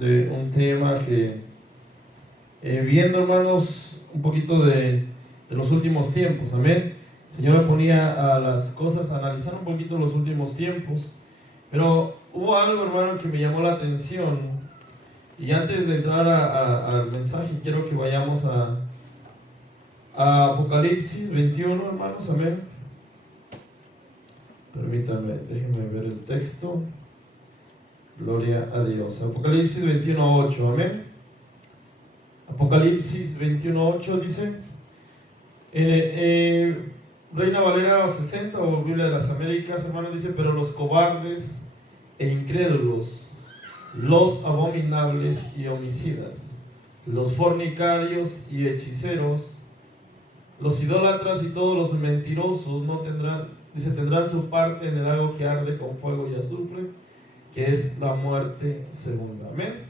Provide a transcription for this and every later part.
de un tema que, viendo, hermanos, un poquito de los últimos tiempos, amén. El Señor me ponía a las cosas, a analizar un poquito los últimos tiempos, pero hubo algo, hermano, que me llamó la atención. Y antes de entrar al mensaje, quiero que vayamos a Apocalipsis 21, hermanos, amén. Permítanme, déjenme ver el texto. Gloria a Dios. Apocalipsis 21:8, amén. Apocalipsis 21:8 dice, Reina Valera 60 o Biblia de las Américas, hermano, dice: pero los cobardes e incrédulos, los abominables y homicidas, los fornicarios y hechiceros, los idólatras y todos los mentirosos no tendrán, dice, tendrán su parte en el lago que arde con fuego y azufre, que es la muerte segunda. Amén.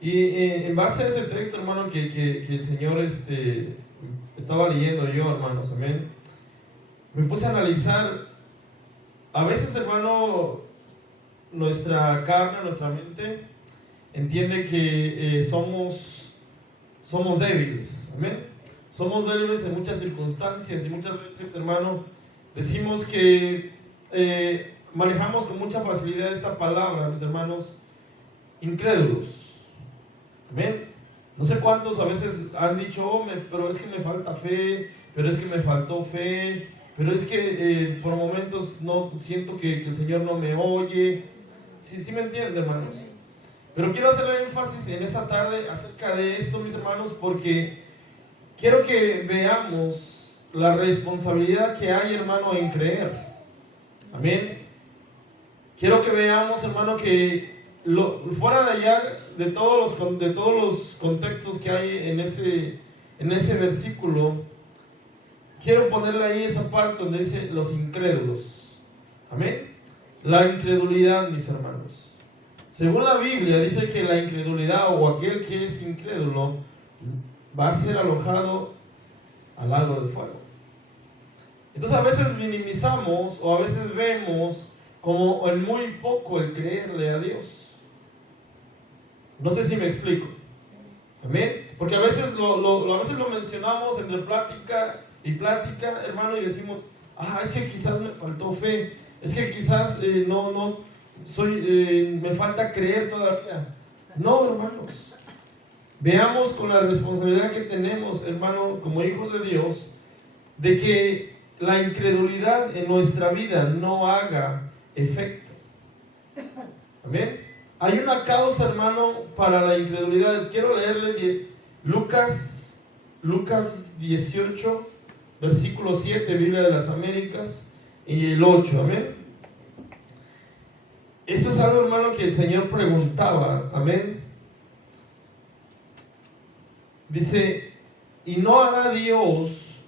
Y en base a ese texto, hermano, que el Señor estaba leyendo yo, hermanos, amén, me puse a analizar. A veces, hermano, nuestra carne, nuestra mente entiende que somos débiles, amén. Somos débiles en muchas circunstancias, y muchas veces, hermano, decimos que manejamos con mucha facilidad esta palabra, mis hermanos, incrédulos. Amén. No sé cuántos a veces han dicho: oh, pero es que me falta fe, pero es que me faltó fe, pero es que por momentos no siento que el Señor no me oye. Sí me entiende, hermanos. Pero quiero hacer énfasis en esta tarde acerca de esto, mis hermanos, porque quiero que veamos la responsabilidad que hay, hermano, en creer. Amén. Quiero que veamos, hermano, que fuera de allá de todos los contextos que hay en ese versículo, quiero ponerle ahí esa parte donde dice los incrédulos. Amén. La incredulidad, mis hermanos. Según la Biblia dice que la incredulidad, o aquel que es incrédulo, va a ser alojado al lago de fuego. Entonces a veces minimizamos, o a veces vemos como en muy poco el creerle a Dios. No sé si me explico. Amén. Porque a veces lo mencionamos entre plática y plática, hermano, y decimos: es que quizás me faltó fe, es que quizás me falta creer todavía. No, hermanos. Veamos con la responsabilidad que tenemos, hermano, como hijos de Dios, de que la incredulidad en nuestra vida no haga efecto. Amén. Hay una causa, hermano, para la incredulidad. Quiero leerle Lucas 18, versículo 7, Biblia de las Américas, y el 8, amén. Esto es algo, hermano, que el Señor preguntaba, amén. Dice: ¿y no hará Dios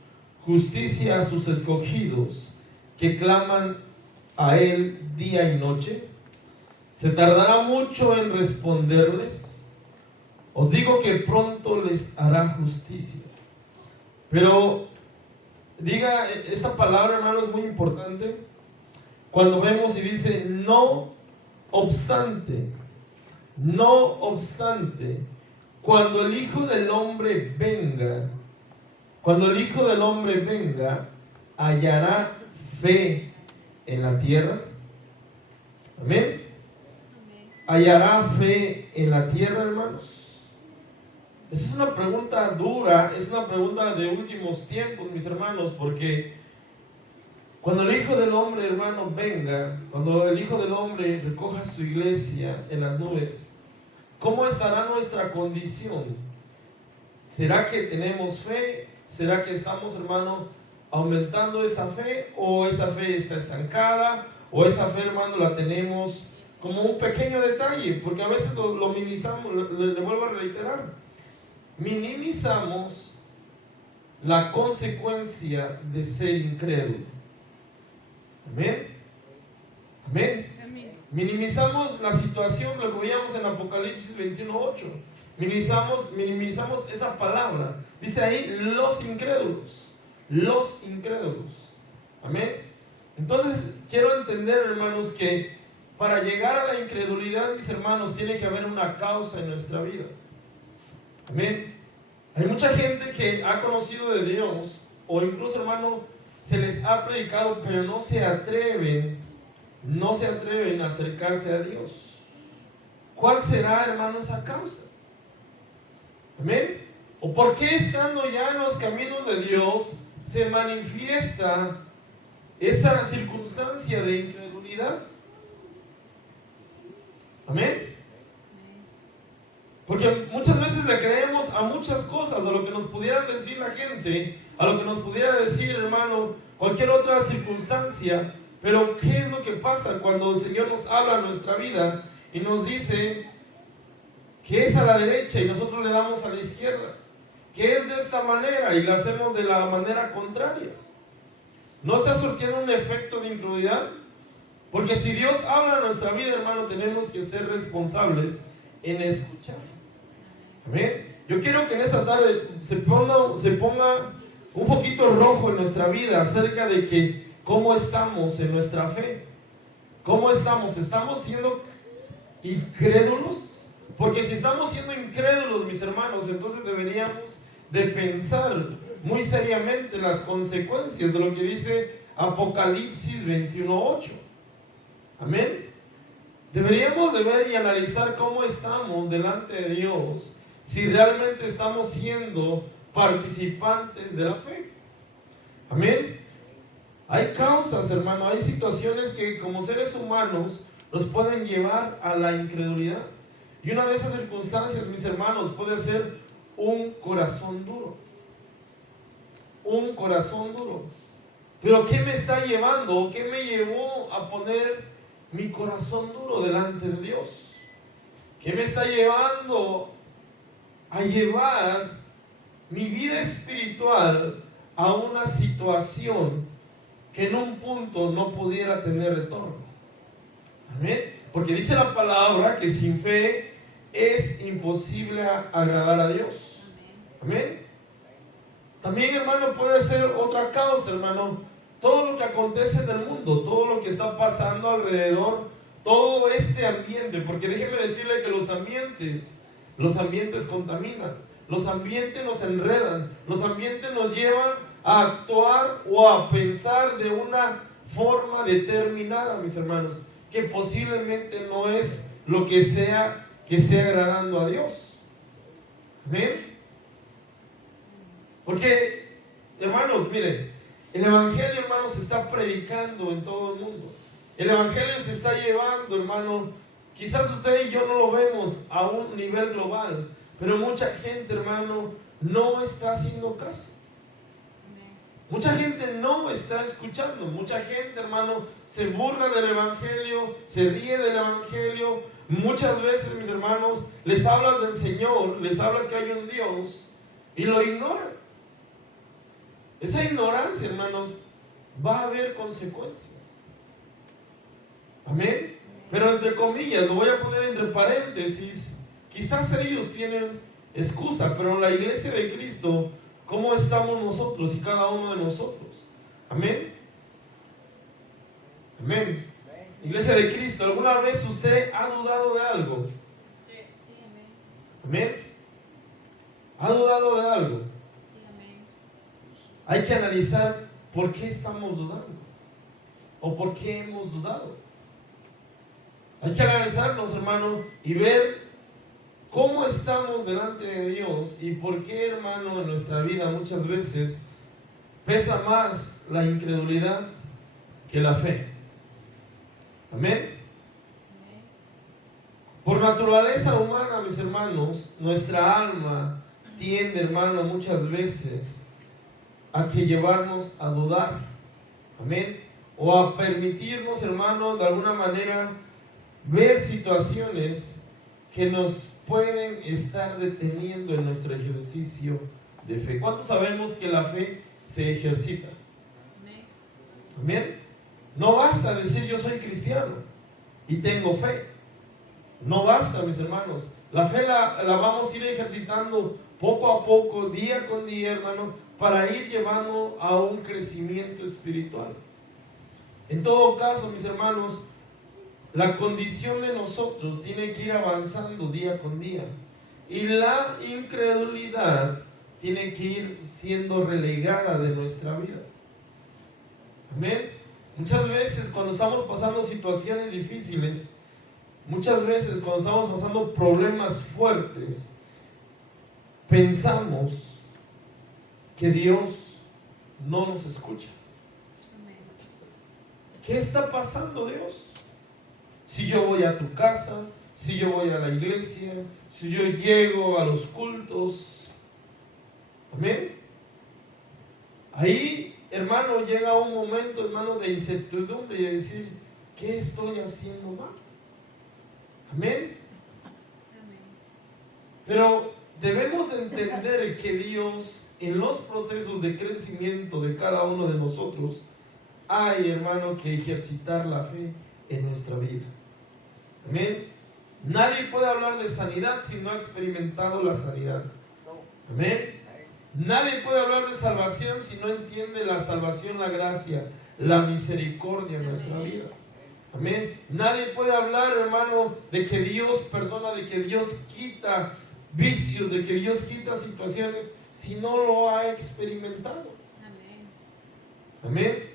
justicia a sus escogidos que claman a Él día y noche? ¿Se tardará mucho en responderles? Os digo que pronto les hará justicia. Pero diga esta palabra, hermano, es muy importante. Cuando vemos y dice: no obstante, cuando el Hijo del Hombre venga, ¿hallará fe en la tierra? Amén. ¿Hallará fe en la tierra, hermanos? Esa es una pregunta dura, es una pregunta de últimos tiempos, mis hermanos, porque cuando el Hijo del Hombre, hermano, venga, cuando el Hijo del Hombre recoja su iglesia en las nubes, ¿cómo estará nuestra condición? ¿Será que tenemos fe? ¿Será que estamos, hermano, aumentando esa fe? ¿O esa fe está estancada? ¿O esa fe, hermano, la tenemos como un pequeño detalle? Porque a veces lo minimizamos. Le vuelvo a reiterar: minimizamos la consecuencia de ser incrédulo. Amén. Amén. Minimizamos la situación, lo que veíamos en Apocalipsis 21:8. Minimizamos esa palabra. Dice ahí: los incrédulos. Amén. Entonces quiero entender, hermanos, que para llegar a la incredulidad, mis hermanos, tiene que haber una causa en nuestra vida. Amén. Hay mucha gente que ha conocido de Dios, o incluso, hermano, se les ha predicado, pero no se atreven a acercarse a Dios. ¿Cuál será, hermano, esa causa? Amén. ¿O por qué, estando ya en los caminos de Dios, se manifiesta esa circunstancia de incredulidad? Amén. Porque muchas veces le creemos a muchas cosas, a lo que nos pudiera decir la gente, a lo que nos pudiera decir, hermano, cualquier otra circunstancia. Pero ¿qué es lo que pasa cuando el Señor nos habla en nuestra vida y nos dice que es a la derecha y nosotros le damos a la izquierda? Que es de esta manera y la hacemos de la manera contraria. ¿No está surgiendo un efecto de incredulidad? Porque si Dios habla en nuestra vida, hermano, tenemos que ser responsables en escuchar. Amén. Yo quiero que en esta tarde se ponga un poquito rojo en nuestra vida acerca de que cómo estamos en nuestra fe. ¿Cómo estamos? ¿Estamos siendo incrédulos? Porque si estamos siendo incrédulos, mis hermanos, entonces deberíamos de pensar muy seriamente las consecuencias de lo que dice Apocalipsis 21:8. Amén. Deberíamos de ver y analizar cómo estamos delante de Dios, si realmente estamos siendo participantes de la fe. Amén. Hay causas, hermano, hay situaciones que como seres humanos nos pueden llevar a la incredulidad. Y una de esas circunstancias, mis hermanos, puede ser un corazón duro. Un corazón duro. Pero ¿qué me está llevando? ¿Qué me llevó a poner mi corazón duro delante de Dios? ¿Qué me está llevando a llevar mi vida espiritual a una situación que en un punto no pudiera tener retorno? Amén. Porque dice la palabra que sin fe es imposible agradar a Dios. Amén. También, hermano, puede ser otra causa, hermano. Todo lo que acontece en el mundo, todo lo que está pasando alrededor, todo este ambiente, porque déjeme decirle que los ambientes contaminan, los ambientes nos enredan, los ambientes nos llevan a actuar o a pensar de una forma determinada, mis hermanos, que posiblemente no es lo que sea que esté agradando a Dios. Amén. Porque, hermanos, miren, el evangelio, hermanos, se está predicando en todo el mundo. El evangelio se está llevando, hermano. Quizás usted y yo no lo vemos a un nivel global, pero mucha gente, hermano, no está haciendo caso. Mucha gente no está escuchando. Mucha gente, hermano, se burla del evangelio, se ríe del evangelio. Muchas veces, mis hermanos, les hablas del Señor, les hablas que hay un Dios y lo ignoran. Esa ignorancia, hermanos, va a haber consecuencias. Amén. Pero entre comillas, lo voy a poner entre paréntesis, quizás ellos tienen excusa, pero la iglesia de Cristo, ¿cómo estamos nosotros y cada uno de nosotros? Amén. Amén. Iglesia de Cristo, ¿alguna vez usted ha dudado de algo? Sí, amén. Amén. ¿Ha dudado de algo? Sí, amén. Hay que analizar por qué estamos dudando o por qué hemos dudado. Hay que analizarnos, hermano, y ver cómo estamos delante de Dios y por qué, hermano, en nuestra vida muchas veces pesa más la incredulidad que la fe. Amén. Por naturaleza humana, mis hermanos, nuestra alma tiende, hermano, muchas veces a que llevarnos a dudar. Amén. O a permitirnos, hermano, de alguna manera ver situaciones que nos pueden estar deteniendo en nuestro ejercicio de fe. ¿Cuántos sabemos que la fe se ejercita? Amén. No basta decir yo soy cristiano y tengo fe. No basta, mis hermanos. La fe la vamos a ir ejercitando poco a poco, día con día, hermano, para ir llevando a un crecimiento espiritual. En todo caso, mis hermanos, La condición de nosotros tiene que ir avanzando día con día. Y la incredulidad tiene que ir siendo relegada de nuestra vida. Amén. Muchas veces cuando estamos pasando situaciones difíciles, muchas veces cuando estamos pasando problemas fuertes, pensamos que Dios no nos escucha. Amén. ¿Qué está pasando, Dios? Si yo voy a tu casa, si yo voy a la iglesia, si yo llego a los cultos. Amén. Ahí, hermano, llega un momento, hermano, de incertidumbre y de decir, ¿qué estoy haciendo mal? Amén. Amén. Pero debemos entender que Dios, en los procesos de crecimiento de cada uno de nosotros, hay, hermano, que ejercitar la fe en nuestra vida. Amén. Nadie puede hablar de sanidad si no ha experimentado la sanidad. Amén. Nadie puede hablar de salvación si no entiende la salvación, la gracia, la misericordia en nuestra vida. Amén. Nadie puede hablar, hermano, de que Dios perdona, de que Dios quita vicios, de que Dios quita situaciones si no lo ha experimentado. Amén. Amén.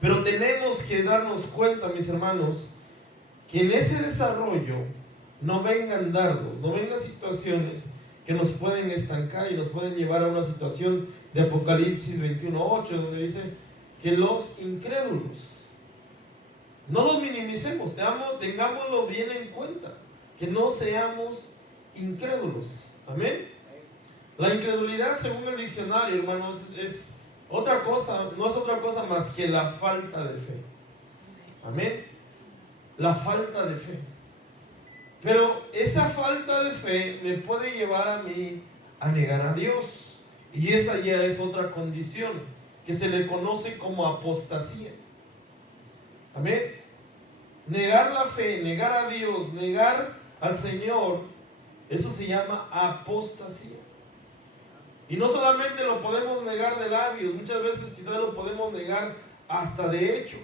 Pero tenemos que darnos cuenta, mis hermanos, que en ese desarrollo no vengan dardos, no vengan situaciones que nos pueden estancar y nos pueden llevar a una situación de Apocalipsis 21:8, donde dice que los incrédulos, no los minimicemos, tengámoslo bien en cuenta, que no seamos incrédulos. Amén. La incredulidad, según el diccionario, hermanos, es otra cosa, no es otra cosa más que la falta de fe. Amén. La falta de fe. Pero esa falta de fe me puede llevar a mí a negar a Dios. Y esa ya es otra condición que se le conoce como apostasía. Amén. Negar la fe, negar a Dios, negar al Señor, eso se llama apostasía. Y no solamente lo podemos negar de labios, muchas veces quizás lo podemos negar hasta de hechos.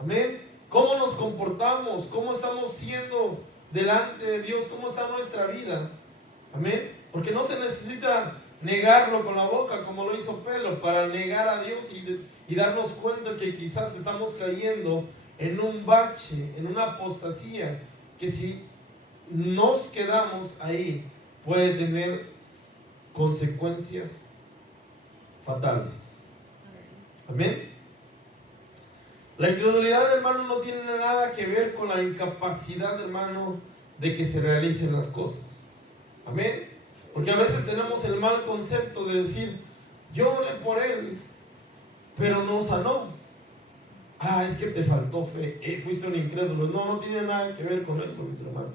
Amén. ¿Cómo nos comportamos? ¿Cómo estamos siendo delante de Dios? ¿Cómo está nuestra vida? Amén. Porque no se necesita negarlo con la boca como lo hizo Pedro para negar a Dios y darnos cuenta que quizás estamos cayendo en un bache, en una apostasía, que si nos quedamos ahí puede tener consecuencias fatales. Amén. La incredulidad, hermano, no tiene nada que ver con la incapacidad, hermano, de que se realicen las cosas. Amén. Porque a veces tenemos el mal concepto de decir, yo oré por él, pero no sanó. Ah, es que te faltó fe, fuiste un incrédulo. No, no tiene nada que ver con eso, mis hermanos.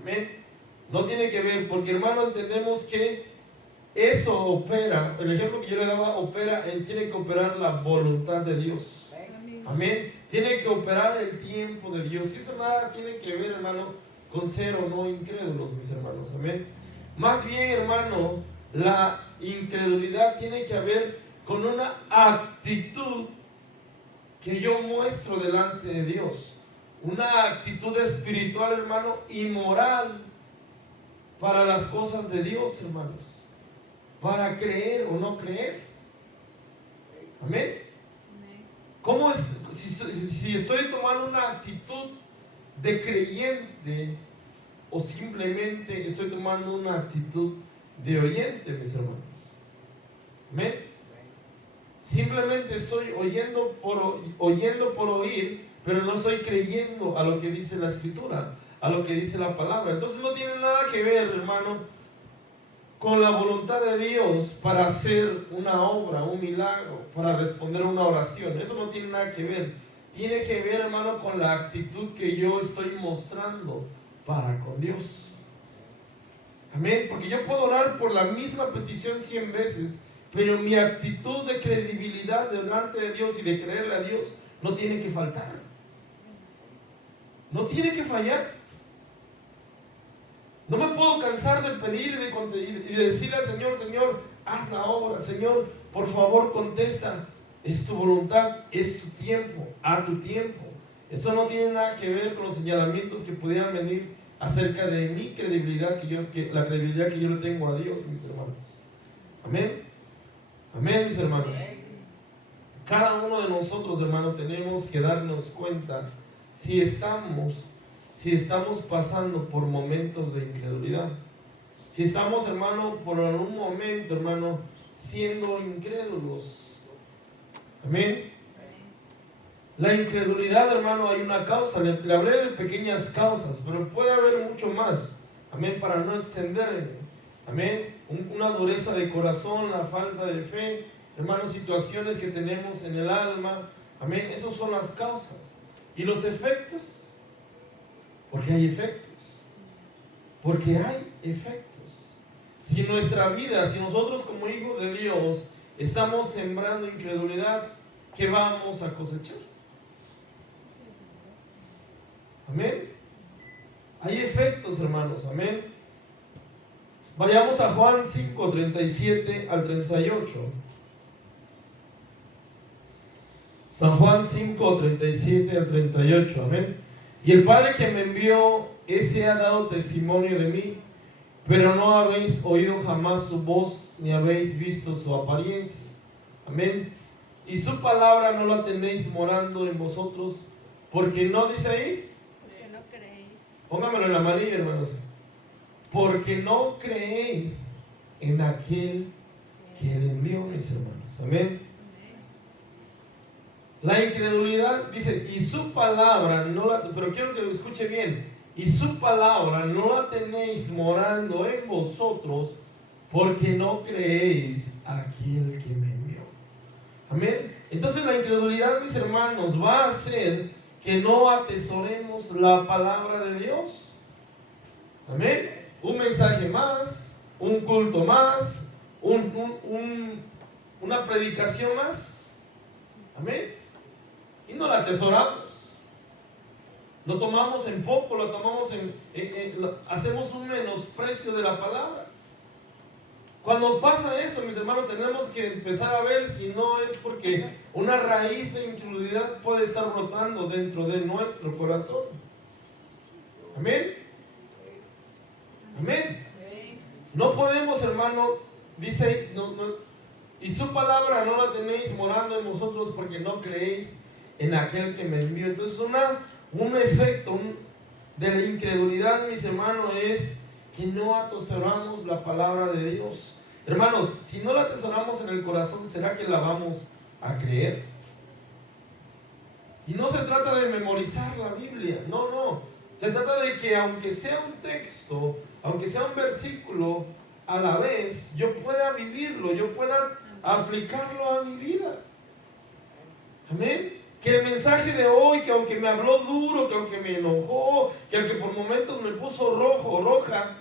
Amén. No tiene que ver, porque, hermano, entendemos que eso opera, el ejemplo que yo le daba, tiene que operar la voluntad de Dios. Amén. Tiene que operar el tiempo de Dios. Y eso nada tiene que ver, hermano, con ser o no incrédulos, mis hermanos. Amén. Más bien, hermano, la incredulidad tiene que ver con una actitud que yo muestro delante de Dios. Una actitud espiritual, hermano, y moral para las cosas de Dios, hermanos. Para creer o no creer. Amén. ¿Cómo es, si estoy tomando una actitud de creyente o simplemente estoy tomando una actitud de oyente, mis hermanos? ¿Amén? Simplemente estoy oyendo por oír, pero no estoy creyendo a lo que dice la Escritura, a lo que dice la palabra. Entonces no tiene nada que ver, hermano, con la voluntad de Dios para hacer una obra, un milagro, para responder una oración. Eso no tiene nada que ver. Tiene que ver, hermano, con la actitud que yo estoy mostrando para con Dios. Amén. Porque yo puedo orar por la misma petición 100 veces, pero mi actitud de credibilidad delante de Dios y de creerle a Dios no tiene que faltar. No tiene que fallar. No me puedo cansar de pedir y de decirle al Señor, Señor, haz la obra, Señor, por favor contesta. Es tu voluntad, es tu tiempo, a tu tiempo. Eso no tiene nada que ver con los señalamientos que pudieran venir acerca de mi credibilidad, la credibilidad que yo le tengo a Dios, mis hermanos. Amén. Amén, mis hermanos. Cada uno de nosotros, hermanos, tenemos que darnos cuenta si estamos pasando por momentos de incredulidad. Si estamos, hermano, por algún momento, hermano, siendo incrédulos. Amén. La incredulidad, hermano, hay una causa. Le hablé de pequeñas causas, pero puede haber mucho más. Amén, para no extenderme. Amén. Una dureza de corazón, la falta de fe, hermanos, situaciones que tenemos en el alma. Amén. Esas son las causas. ¿Y los efectos? Porque hay efectos. Porque hay efectos. Si nuestra vida, si nosotros como hijos de Dios estamos sembrando incredulidad, ¿qué vamos a cosechar? Amén. Hay efectos, hermanos. Amén. Vayamos a Juan 5, 37 al 38. San Juan 5, 37 al 38. Amén. Y el Padre que me envió, ese ha dado testimonio de mí, pero no habéis oído jamás su voz, ni habéis visto su apariencia. Amén. Y su palabra no la tenéis morando en vosotros, porque no dice ahí. Porque no creéis. Póngamelo en la manilla, hermanos. Porque no creéis en aquel que le envió, mis hermanos. Amén. La incredulidad dice, y su palabra no la, pero quiero que lo escuche bien, y su palabra no la tenéis morando en vosotros, porque no creéis a aquel que me envió. Amén. Entonces la incredulidad, mis hermanos, va a hacer que no atesoremos la palabra de Dios. Amén. Un mensaje más, un culto más, una predicación más. Amén. Y no la atesoramos. Lo tomamos en poco, lo tomamos hacemos un menosprecio de la palabra. Cuando pasa eso, mis hermanos, tenemos que empezar a ver si no es porque una raíz de incredulidad puede estar brotando dentro de nuestro corazón. Amén. Amén. No podemos, hermano, dice, y su palabra no la tenéis morando en vosotros porque no creéis en aquel que me envió. Entonces un efecto de la incredulidad, mis hermanos, es que no atesoramos la palabra de Dios. Hermanos, si no la atesoramos en el corazón, ¿será que la vamos a creer? Y no se trata de memorizar la Biblia, no. Se trata de que aunque sea un texto, aunque sea un versículo, a la vez yo pueda vivirlo, yo pueda aplicarlo a mi vida. Amén. Que el mensaje de hoy, que aunque me habló duro, que aunque me enojó, que aunque por momentos me puso rojo o roja,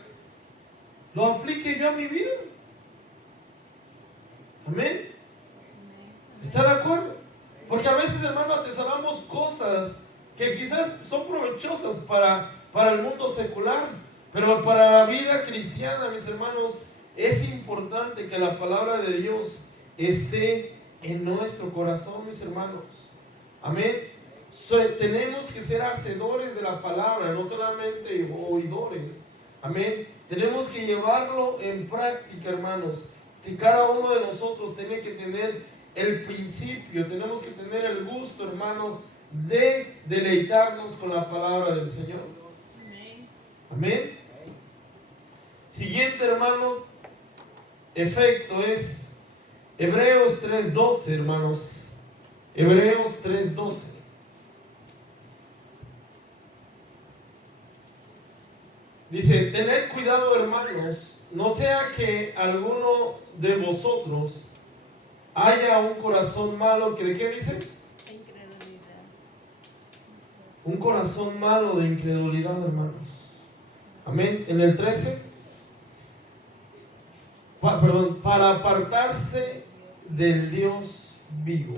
lo aplique yo a mi vida. Amén. ¿Está de acuerdo? Porque a veces, hermano, atesoramos cosas que quizás son provechosas para el mundo secular, pero para la vida cristiana, mis hermanos, es importante que la palabra de Dios esté en nuestro corazón, mis hermanos. Amén. Tenemos que ser hacedores de la palabra, no solamente oidores. Amén. Tenemos que llevarlo en práctica, hermanos. Que cada uno de nosotros tiene que tener el principio, tenemos que tener el gusto, hermano, de deleitarnos con la palabra del Señor. Amén. Amén. Siguiente, hermano, efecto es Hebreos 3:12, hermanos. Hebreos 3:12. Dice, tened cuidado, hermanos, no sea que alguno de vosotros haya un corazón malo que, ¿de qué dice? Incredulidad. Un corazón malo de incredulidad, hermanos. Amén. En el 13, para apartarse del Dios vivo.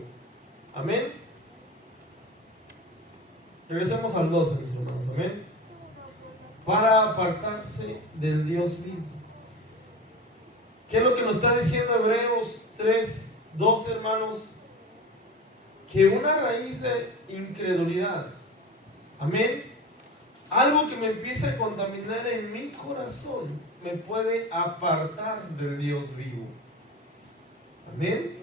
Amén. Regresemos al 12, mis hermanos. Amén. Para apartarse del Dios vivo. ¿Qué es lo que nos está diciendo Hebreos 3:12, hermanos? Que una raíz de incredulidad Amén. Algo que me empiece a contaminar en mi corazón me puede apartar del Dios vivo. Amén.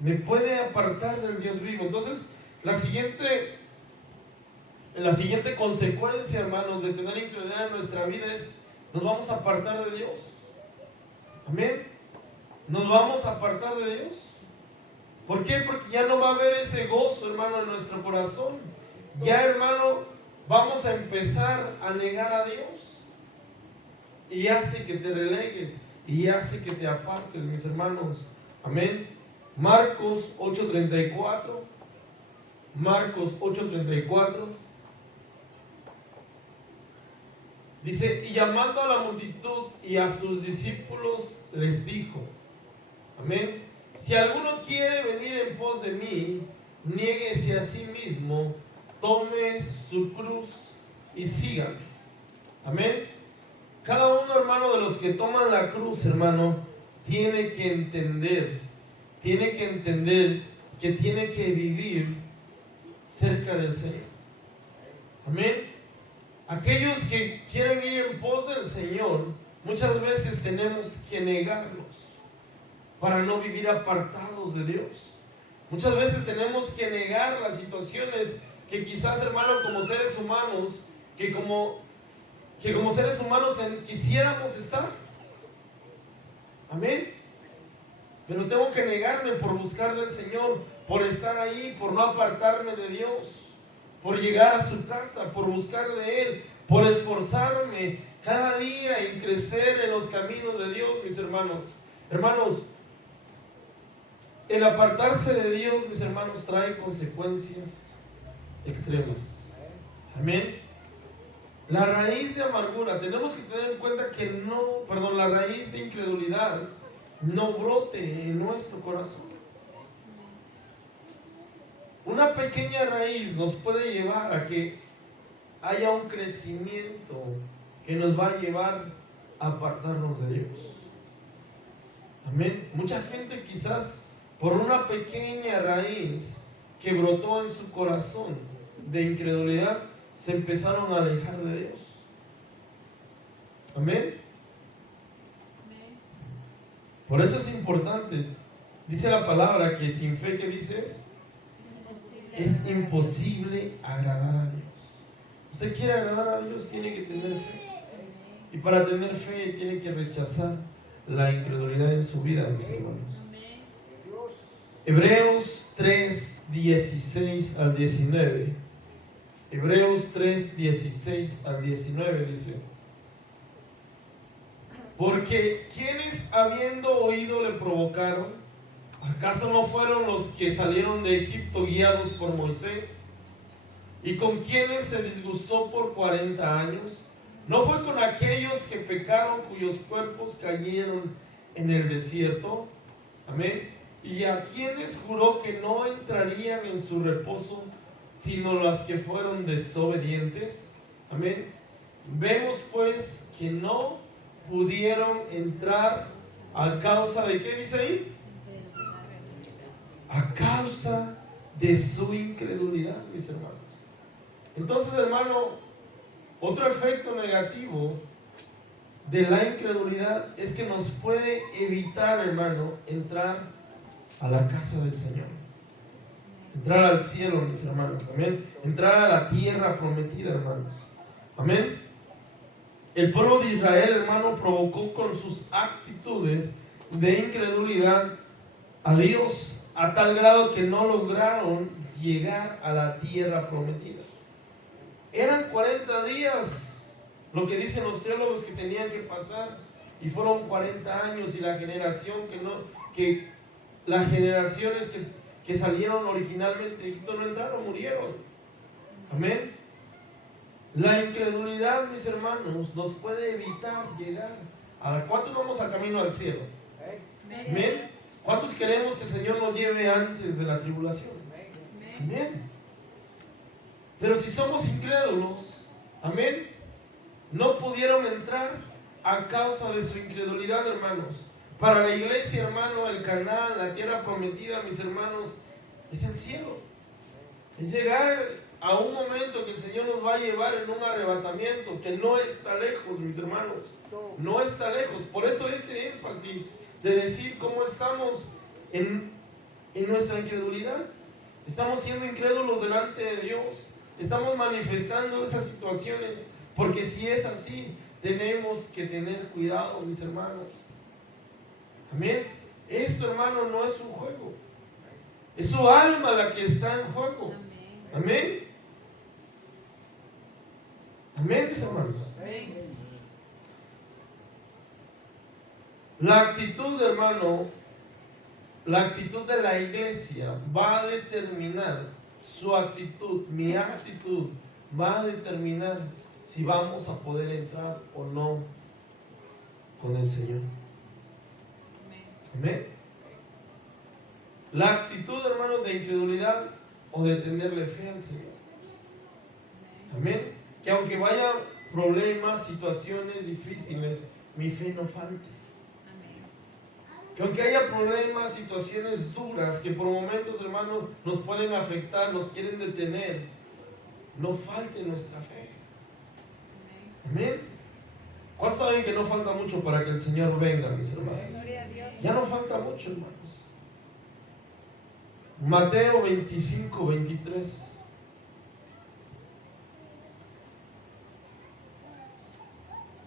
Me puede apartar del Dios vivo. Entonces, la siguiente consecuencia, hermanos, de tener incredulidad en nuestra vida es: nos vamos a apartar de Dios. Amén. Nos vamos a apartar de Dios. ¿Por qué? Porque ya no va a haber ese gozo, hermano, en nuestro corazón. Ya, hermano, vamos a empezar a negar a Dios. Y hace que te relegues, y hace que te apartes, mis hermanos. Amén. Marcos 8:34. Marcos 8:34. Dice: y llamando a la multitud y a sus discípulos les dijo, amén, si alguno quiere venir en pos de mí, niéguese a sí mismo, tome su cruz y sígame. Amén. Cada uno, hermano, de los que toman la cruz, hermano, tiene que entender que tiene que vivir cerca del Señor. Amén. Aquellos que quieren ir en pos del Señor, muchas veces tenemos que negarnos para no vivir apartados de Dios. Muchas veces tenemos que negar las situaciones que quizás, hermano, como seres humanos, que como seres humanos quisiéramos estar. Amén. Pero tengo que negarme por buscar del Señor, por estar ahí, por no apartarme de Dios, por llegar a su casa, por buscar de Él, por esforzarme cada día en crecer en los caminos de Dios, mis hermanos. Hermanos, el apartarse de Dios, mis hermanos, trae consecuencias extremas. Amén. La raíz de amargura, tenemos que tener en cuenta que la raíz de incredulidad no brote en nuestro corazón. Una pequeña raíz nos puede llevar a que haya un crecimiento que nos va a llevar a apartarnos de Dios. Amén. Mucha gente quizás por una pequeña raíz que brotó en su corazón de incredulidad se empezaron a alejar de Dios. Amén. Por eso es importante. Dice la palabra que sin fe, ¿qué dices? Es imposible agradar a Dios. Usted quiere agradar a Dios, tiene que tener fe. Y para tener fe tiene que rechazar la incredulidad en su vida, mis hermanos. Hebreos 3:16 al 19. Hebreos 3:16 al 19 dice: porque quienes habiendo oído le provocaron, ¿acaso no fueron los que salieron de Egipto guiados por Moisés? ¿Y con quienes se disgustó por 40 años? ¿No fue con aquellos que pecaron, cuyos cuerpos cayeron en el desierto? Amén. ¿Y a quienes juró que no entrarían en su reposo, sino las que fueron desobedientes? Amén. Vemos pues que no pudieron entrar a causa de, ¿qué dice ahí? A causa de su incredulidad, mis hermanos. Entonces, hermano, otro efecto negativo de la incredulidad es que nos puede evitar, hermano, entrar a la casa del Señor, entrar al cielo, mis hermanos. Amén. Entrar a la tierra prometida, hermanos. Amén. El pueblo de Israel, hermano, provocó con sus actitudes de incredulidad a Dios a tal grado que no lograron llegar a la tierra prometida. Eran 40 días lo que dicen los teólogos que tenían que pasar, y fueron 40 años, y las generaciones que salieron originalmente de Egipto no entraron, murieron. Amén. La incredulidad, mis hermanos, nos puede evitar llegar a... ¿Cuántos vamos al camino al cielo? Amén. ¿Cuántos queremos que el Señor nos lleve antes de la tribulación? Amén. Pero si somos incrédulos, amén, no pudieron entrar a causa de su incredulidad, hermanos. Para la iglesia, hermano, el Canaán, la tierra prometida, mis hermanos, es el cielo. Es llegar a un momento que el Señor nos va a llevar en un arrebatamiento que no está lejos, mis hermanos. No está lejos. Por eso ese énfasis de decir cómo estamos en nuestra incredulidad. Estamos siendo incrédulos delante de Dios. Estamos manifestando esas situaciones. Porque si es así, tenemos que tener cuidado, mis hermanos. Amén. Esto, hermano, no es un juego. Es su alma la que está en juego. Amén. Amén, mis hermanos. La actitud, hermano, la actitud de la iglesia va a determinar su actitud, mi actitud, va a determinar si vamos a poder entrar o no con el Señor. Amén. La actitud, hermano, de incredulidad o de tenerle fe al Señor. Amén. Que aunque vaya problemas, situaciones difíciles, mi fe no falte. Que aunque haya problemas, situaciones duras que por momentos, hermano, nos pueden afectar, nos quieren detener, no falte nuestra fe. Amén. ¿Cuántos saben que no falta mucho para que el Señor venga, mis hermanos? Gloria a Dios. Ya no falta mucho, hermanos. Mateo 25, 23.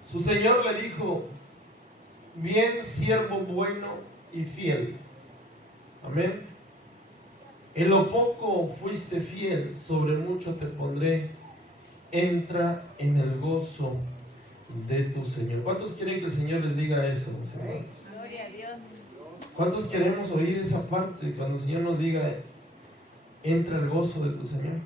Su Señor le dijo: bien, siervo bueno y fiel. Amén. En lo poco fuiste fiel, sobre mucho te pondré. Entra en el gozo de tu Señor. ¿Cuántos quieren que el Señor les diga eso, mis hermanos? Gloria a Dios. ¿Cuántos queremos oír esa parte cuando el Señor nos diga: entra el gozo de tu Señor?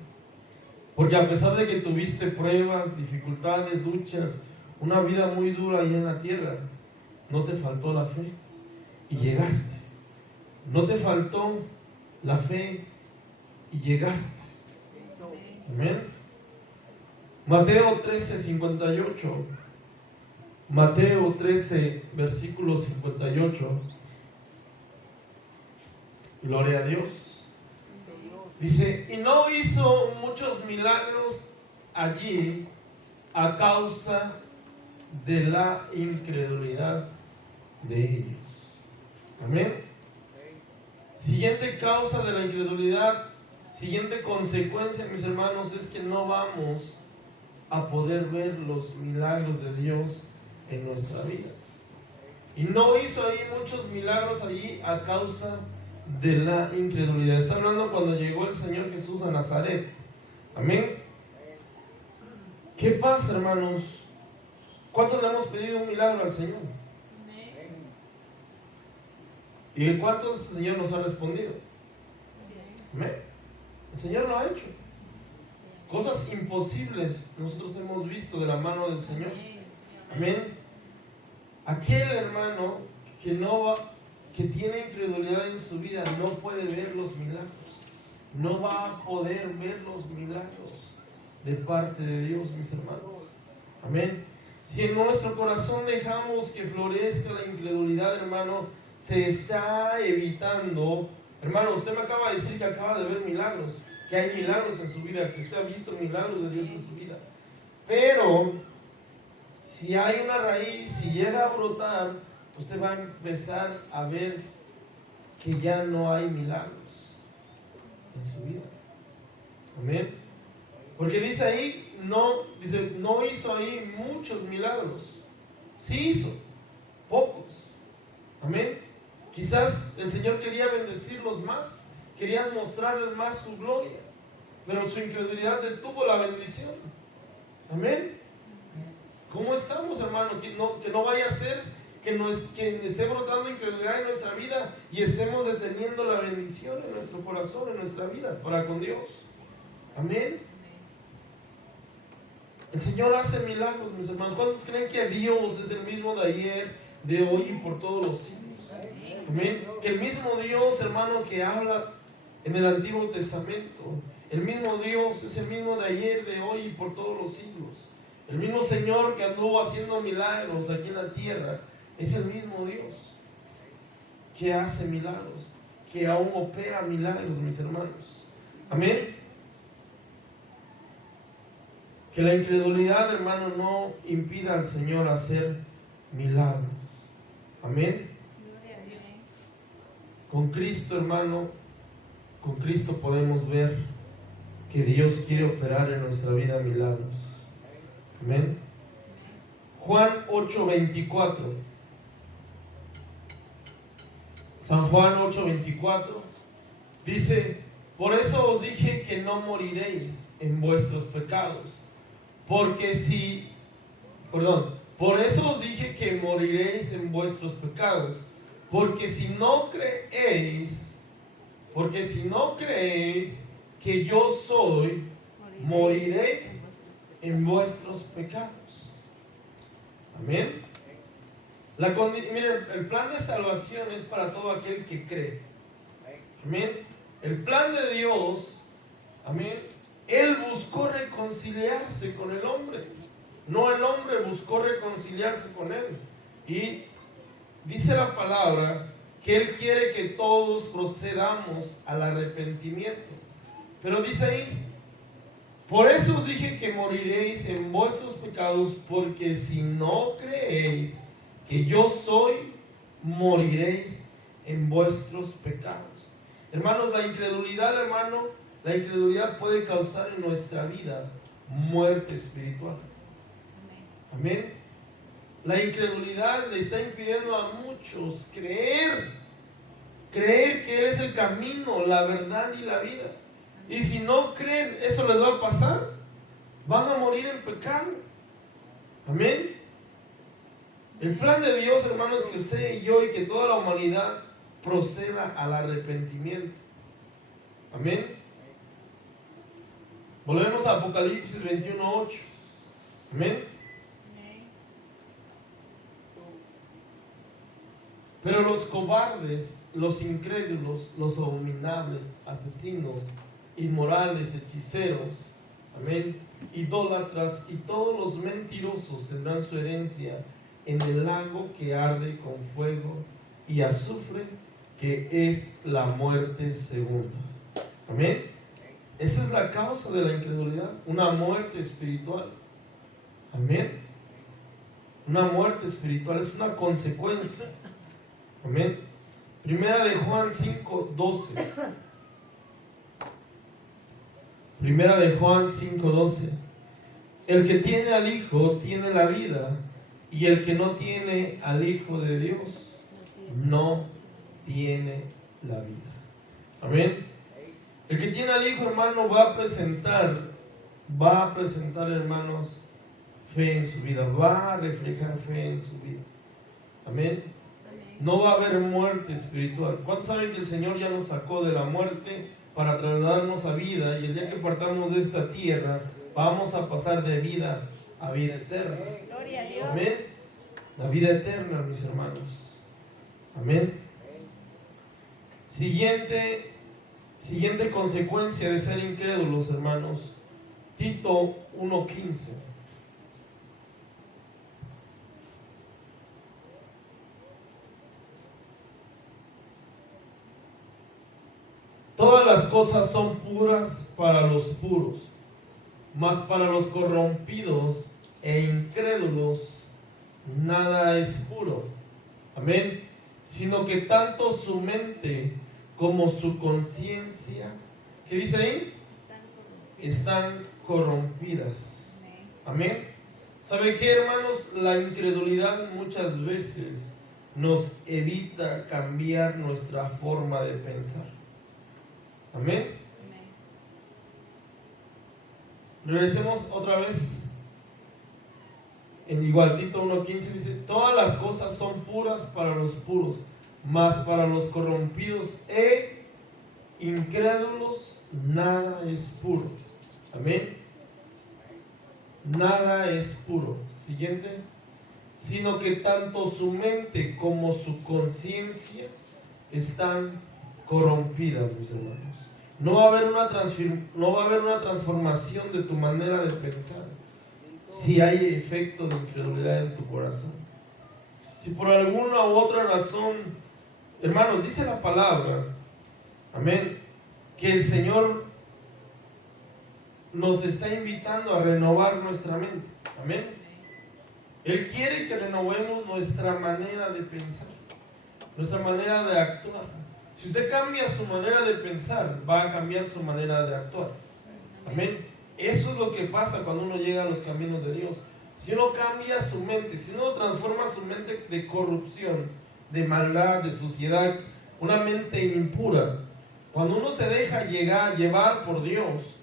Porque a pesar de que tuviste pruebas, dificultades, luchas, una vida muy dura ahí en la tierra, no te faltó la fe y llegaste. No te faltó la fe y llegaste. Amén. Mateo 13, 58. Mateo 13, versículo 58. Gloria a Dios. Dice: y no hizo muchos milagros allí a causa de la incredulidad de ellos. Amén. Siguiente causa de la incredulidad, siguiente consecuencia, mis hermanos, es que no vamos a poder ver los milagros de Dios en nuestra vida. Y no hizo ahí muchos milagros allí a causa de la incredulidad. Está hablando cuando llegó el Señor Jesús a Nazaret. Amén. ¿Qué pasa, hermanos? ¿Cuántos le hemos pedido un milagro al Señor? ¿Y en cuántos el Señor nos ha respondido? Amén. El Señor lo ha hecho. Cosas imposibles nosotros hemos visto de la mano del Señor. Amén. Aquel hermano que tiene incredulidad en su vida no puede ver los milagros. No va a poder ver los milagros de parte de Dios, mis hermanos. Amén. Si en nuestro corazón dejamos que florezca la incredulidad, hermano, se está evitando. Hermano, usted me acaba de decir que acaba de ver milagros, que hay milagros en su vida, que usted ha visto milagros de Dios en su vida. Pero si hay una raíz, si llega a brotar, usted va a empezar a ver que ya no hay milagros en su vida. Amén. Porque dice ahí, no hizo ahí muchos milagros. Sí hizo, pocos. Amén. Quizás el Señor quería bendecirlos más, quería mostrarles más su gloria, pero su incredulidad detuvo la bendición. Amén. ¿Cómo estamos, hermano? Que no vaya a ser que esté brotando incredulidad en nuestra vida y estemos deteniendo la bendición en nuestro corazón, en nuestra vida, para con Dios. Amén. El Señor hace milagros, mis hermanos. ¿Cuántos creen que Dios es el mismo de ayer, de hoy y por todos los siglos? Amén. Que el mismo Dios, hermano, que habla en el Antiguo Testamento, el mismo Dios es el mismo de ayer, de hoy y por todos los siglos. El mismo Señor que anduvo haciendo milagros aquí en la tierra, es el mismo Dios que hace milagros, que aún opera milagros, mis hermanos. Amén. Que la incredulidad, hermano, no impida al Señor hacer milagros. Amén. Gloria a Dios. Con Cristo, hermano, con Cristo podemos ver que Dios quiere operar en nuestra vida milagros. Amén. Juan 8:24. San Juan 8:24 dice: por eso os dije que no moriréis en vuestros pecados, por eso os dije que moriréis en vuestros pecados, porque si no creéis que yo soy, moriréis en vuestros pecados. Amén. Miren, el plan de salvación es para todo aquel que cree. Amén. El plan de Dios, amén, Él buscó reconciliarse con el hombre, no el hombre buscó reconciliarse con Él. Y dice la palabra que Él quiere que todos procedamos al arrepentimiento. Pero dice ahí: por eso os dije que moriréis en vuestros pecados, porque si no creéis que yo soy, moriréis en vuestros pecados. Hermanos, la incredulidad puede causar en nuestra vida muerte espiritual. Amén. La incredulidad le está impidiendo a muchos creer que Él es el camino, la verdad y la vida. Y si no creen, eso les va a pasar. Van a morir en pecado. Amén. El plan de Dios, hermanos, es que usted y yo y que toda la humanidad proceda al arrepentimiento. Amén. Volvemos a Apocalipsis 21:8. Amén. Pero los cobardes, los incrédulos, los abominables, asesinos, inmorales, hechiceros, amén, idólatras y todos los mentirosos tendrán su herencia en el lago que arde con fuego y azufre, que es la muerte segunda. Amén. Esa es la causa de la incredulidad, una muerte espiritual. Amén. Una muerte espiritual es una consecuencia. Amén. Primera de Juan 5:12. Primera de Juan 5:12. El que tiene al Hijo tiene la vida, y el que no tiene al Hijo de Dios no tiene la vida. Amén. El que tiene al Hijo, hermano, va a presentar, hermanos, fe en su vida, va a reflejar fe en su vida. Amén. No va a haber muerte espiritual. ¿Cuántos saben que el Señor ya nos sacó de la muerte para trasladarnos a vida? Y el día que partamos de esta tierra, vamos a pasar de vida a vida eterna. Gloria a Dios. Amén. La vida eterna, mis hermanos. Amén. Siguiente consecuencia de ser incrédulos, hermanos. Tito 1:15. Todas las cosas son puras para los puros, mas para los corrompidos e incrédulos nada es puro. Amén. Sino que tanto su mente como su conciencia, ¿qué dice ahí? Están corrompidas. Amén. ¿Sabe qué, hermanos? La incredulidad muchas veces nos evita cambiar nuestra forma de pensar. Amén. Regresemos otra vez. En igual Tito 1:15 dice: todas las cosas son puras para los puros, mas para los corrompidos e incrédulos nada es puro. Amén. Nada es puro. Siguiente. Sino que tanto su mente como su conciencia están corrompidas, mis hermanos. No va a haber una transformación de tu manera de pensar si hay efecto de incredulidad en tu corazón. Si por alguna u otra razón, hermanos, dice la palabra, amén, que el Señor nos está invitando a renovar nuestra mente. Amén. Él quiere que renovemos nuestra manera de pensar, nuestra manera de actuar. Si usted cambia su manera de pensar, va a cambiar su manera de actuar. Amén. Eso es lo que pasa cuando uno llega a los caminos de Dios. Si uno cambia su mente, si uno transforma su mente de corrupción, de maldad, de suciedad, una mente impura, cuando uno se deja llevar por Dios,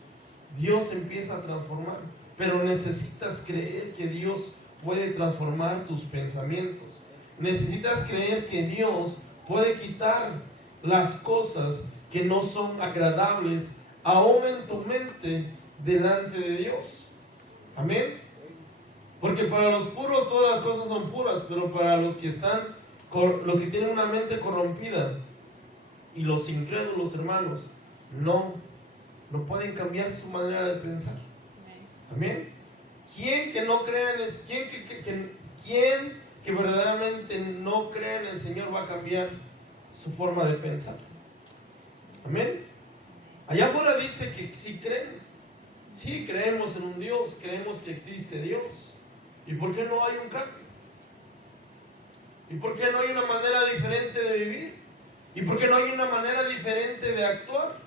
Dios empieza a transformar. Pero necesitas creer que Dios puede transformar tus pensamientos. Necesitas creer que Dios puede quitar las cosas que no son agradables aún en tu mente delante de Dios. Amén. Porque para los puros todas las cosas son puras, pero para los que tienen una mente corrompida y los incrédulos, hermanos, no pueden cambiar su manera de pensar. Amén. ¿Quién que no crea en el, quién que verdaderamente no crea en el Señor va a cambiar su forma de pensar? Amén. Allá afuera dice que sí creen. Sí, creemos en un Dios, creemos que existe Dios. ¿Y por qué no hay un cambio? ¿Y por qué no hay una manera diferente de vivir? ¿Y por qué no hay una manera diferente de actuar?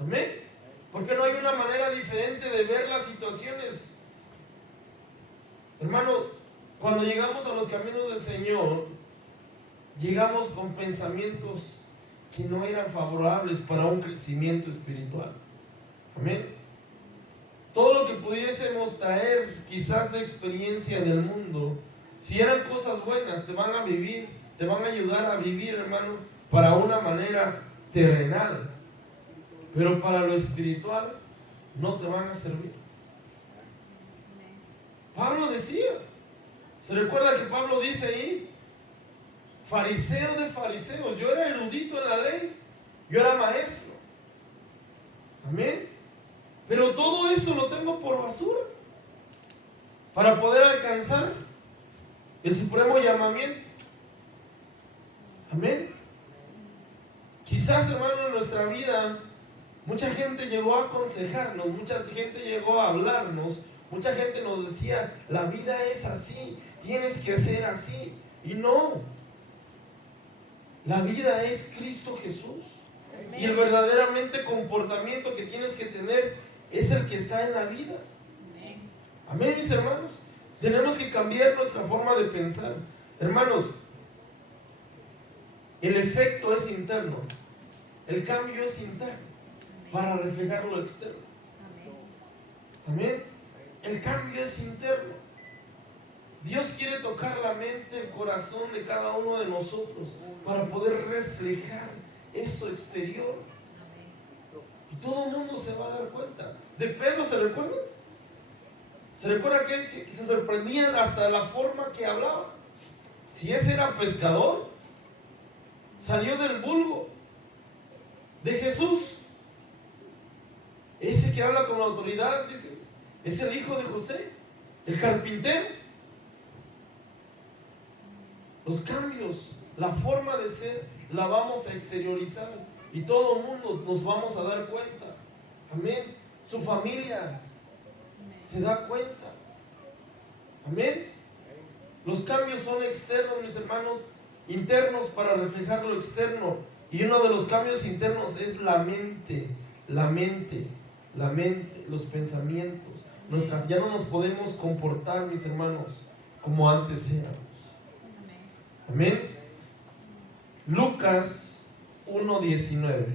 Amén. ¿Por qué no hay una manera diferente de ver las situaciones? Hermano, cuando llegamos a los caminos del Señor, llegamos con pensamientos que no eran favorables para un crecimiento espiritual. Amén. Todo lo que pudiésemos traer quizás de experiencia del mundo, si eran cosas buenas, te van a ayudar a vivir, hermano, para una manera terrenal. Pero para lo espiritual no te van a servir. Pablo decía, ¿se recuerda que Pablo dice ahí? Fariseo de fariseos, yo era erudito en la ley, yo era maestro. Amén. Pero todo eso lo tengo por basura para poder alcanzar el supremo llamamiento. Amén. Quizás, hermano, en nuestra vida mucha gente llegó a aconsejarnos, mucha gente llegó a hablarnos, mucha gente nos decía, la vida es así, tienes que hacer así. Y no, la vida es Cristo Jesús. Amén. Y el verdaderamente comportamiento que tienes que tener es el que está en la vida. Amén. Amén, mis hermanos. Tenemos que cambiar nuestra forma de pensar. Hermanos, el efecto es interno. El cambio es interno. Amén. Para reflejar lo externo. Amén. Amén. El cambio es interno. Dios quiere tocar la mente, el corazón de cada uno de nosotros para poder reflejar eso exterior. Y todo el mundo se va a dar cuenta. De Pedro, ¿se recuerda? ¿Se recuerda que se sorprendían hasta la forma que hablaba? Si ese era pescador, salió del vulgo de Jesús. Ese que habla con autoridad, dice, es el hijo de José, el carpintero. Los cambios, la forma de ser, la vamos a exteriorizar. Y todo el mundo nos vamos a dar cuenta. Amén. Su familia se da cuenta. Amén. Los cambios son externos, mis hermanos, internos para reflejar lo externo. Y uno de los cambios internos es la mente, los pensamientos. Ya no nos podemos comportar, mis hermanos, como antes éramos. Amén. Lucas 1:19.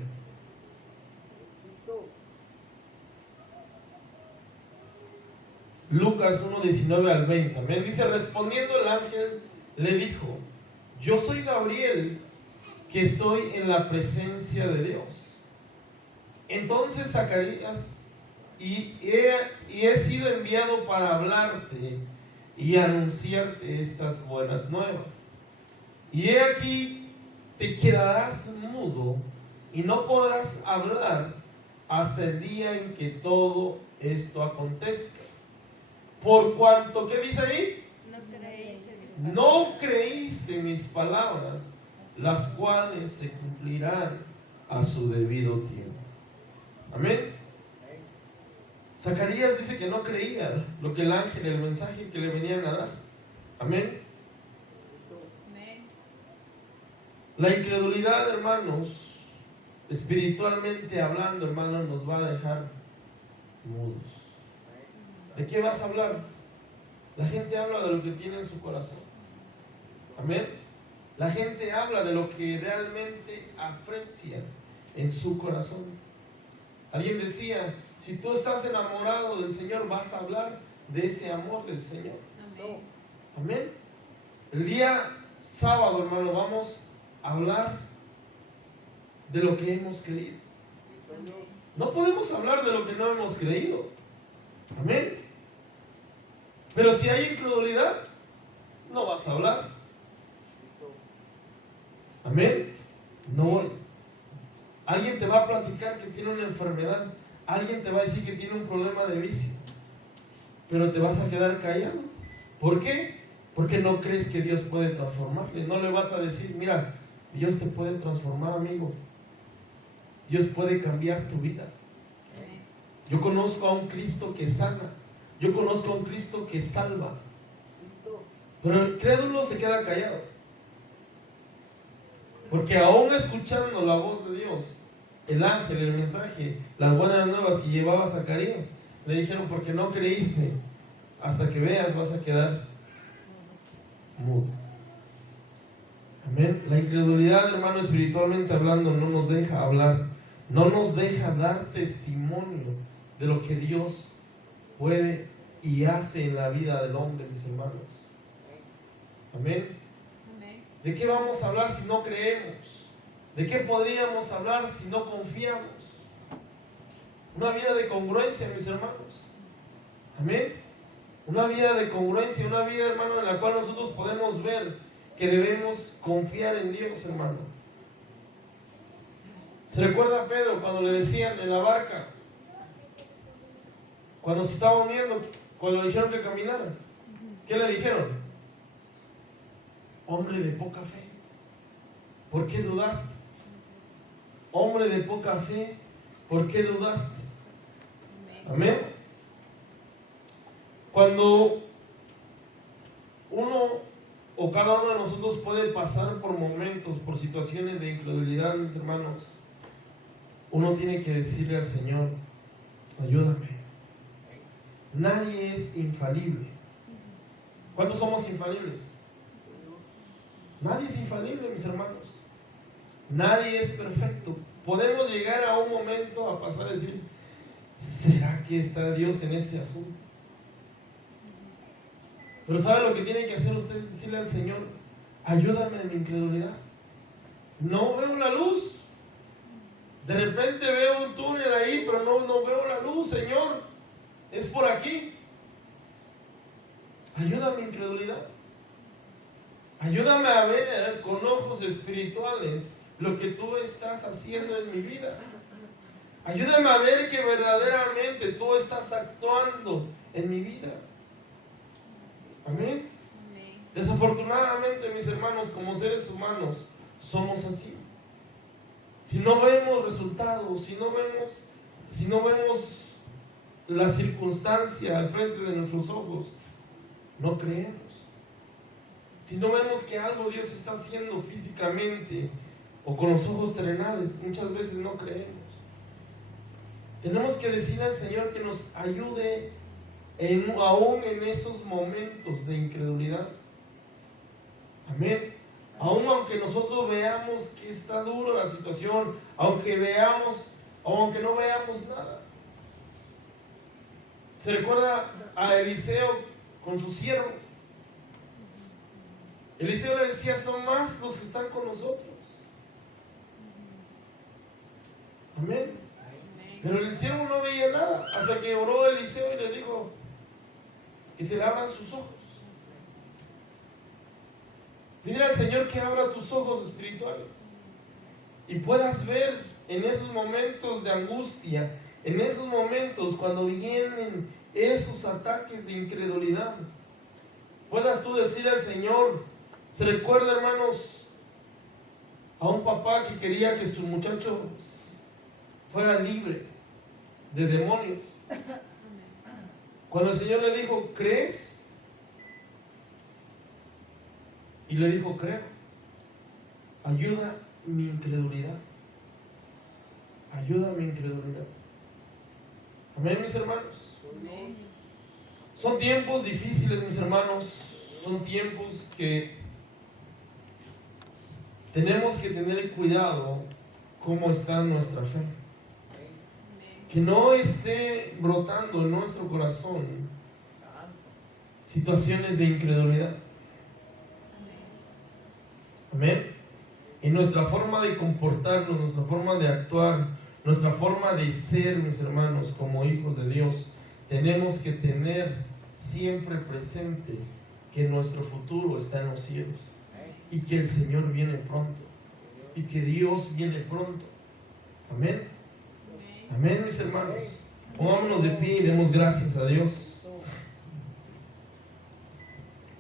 Lucas 1:19 al 20. Amén. Dice, respondiendo el ángel, le dijo, yo soy Gabriel, que estoy en la presencia de Dios. Entonces Zacarías, y he sido enviado para hablarte y anunciarte estas buenas nuevas. Y he aquí, te quedarás mudo y no podrás hablar hasta el día en que todo esto acontezca. Por cuanto, ¿qué dice ahí? No creíste mis palabras, las cuales se cumplirán a su debido tiempo. Amén. Zacarías dice que no creía lo que el ángel, el mensaje que le venían a dar. Amén. Amén. La incredulidad, hermanos, espiritualmente hablando, hermanos, nos va a dejar mudos. ¿De qué vas a hablar? La gente habla de lo que tiene en su corazón. Amén. La gente habla de lo que realmente aprecia en su corazón. Alguien decía, si tú estás enamorado del Señor, vas a hablar de ese amor del Señor. Amén. Amén. El día sábado, hermano, vamos a hablar de lo que hemos creído. No podemos hablar de lo que no hemos creído. Amén. Pero si hay incredulidad, no vas a hablar. Amén. No. Alguien te va a platicar que tiene una enfermedad. Alguien te va a decir que tiene un problema de vicio. Pero te vas a quedar callado. ¿Por qué? Porque no crees que Dios puede transformarle. No le vas a decir, mira, Dios te puede transformar, amigo. Dios puede cambiar tu vida. Amén. Yo conozco a un Cristo que sana. Yo conozco a un Cristo que salva. Pero el crédulo se queda callado. Porque aún escuchando la voz de Dios, el ángel, el mensaje, las buenas nuevas que llevaba Zacarías, le dijeron, porque no creíste, hasta que veas vas a quedar mudo. Amén. La incredulidad, hermano, espiritualmente hablando, no nos deja hablar, no nos deja dar testimonio de lo que Dios puede y hace en la vida del hombre, mis hermanos. Amén. Amén. ¿De qué vamos a hablar si no creemos? ¿De qué podríamos hablar si no confiamos? Una vida de congruencia, mis hermanos. Amén. Una vida de congruencia, una vida, hermano, en la cual nosotros podemos ver que debemos confiar en Dios, hermano. ¿Se recuerda a Pedro cuando le decían en la barca? Cuando se estaba hundiendo, cuando le dijeron que caminara. ¿Qué le dijeron? Hombre de poca fe, ¿por qué dudaste? Hombre de poca fe, ¿por qué dudaste? Amén. Cuando uno o cada uno de nosotros puede pasar por momentos, por situaciones de incredulidad, mis hermanos, uno tiene que decirle al Señor, ayúdame. Nadie es infalible. ¿Cuántos somos infalibles? Nadie es infalible, mis hermanos. Nadie es perfecto. Podemos llegar a un momento a pasar a decir, ¿será que está Dios en este asunto? Pero ¿sabe lo que tiene que hacer usted? Decirle al Señor, ayúdame en mi incredulidad. No veo la luz. De repente veo un túnel ahí, pero no veo la luz, Señor. Es por aquí. Ayúdame en mi incredulidad. Ayúdame a ver con ojos espirituales lo que tú estás haciendo en mi vida. Ayúdame a ver que verdaderamente tú estás actuando en mi vida. Amén. Amén. Desafortunadamente, mis hermanos, como seres humanos, somos así. Si no vemos resultados, si no vemos la circunstancia al frente de nuestros ojos, no creemos. Si no vemos que algo Dios está haciendo físicamente o con los ojos terrenales, muchas veces no creemos. Tenemos que decirle al Señor que nos ayude aún en esos momentos de incredulidad. Amén. Aún aunque nosotros veamos que está dura la situación, aunque no veamos nada. ¿Se recuerda a Eliseo con su siervo? Eliseo le decía, son más los que están con nosotros. Amén. Pero el siervo no veía nada, hasta que oró Eliseo y le dijo que se le abran sus ojos. Pídele al Señor que abra tus ojos espirituales y puedas ver en esos momentos de angustia, en esos momentos cuando vienen esos ataques de incredulidad, puedas tú decir al Señor. Se recuerda, hermanos, a un papá que quería que su muchacho fuera libre de demonios. Cuando el Señor le dijo, ¿crees? Y le dijo, creo. Ayuda mi incredulidad. Ayuda mi incredulidad. Amén, mis hermanos. Amén. Son tiempos difíciles, mis hermanos. Son tiempos que tenemos que tener cuidado cómo está nuestra fe. Amén. Que no esté brotando en nuestro corazón situaciones de incredulidad. Amén. Amén. En nuestra forma de comportarnos, nuestra forma de actuar, nuestra forma de ser, mis hermanos, como hijos de Dios, tenemos que tener siempre presente que nuestro futuro está en los cielos y que el Señor viene pronto y que Dios viene pronto. Amén. Amén. Amén, mis hermanos. Pongámonos de pie y demos gracias a Dios.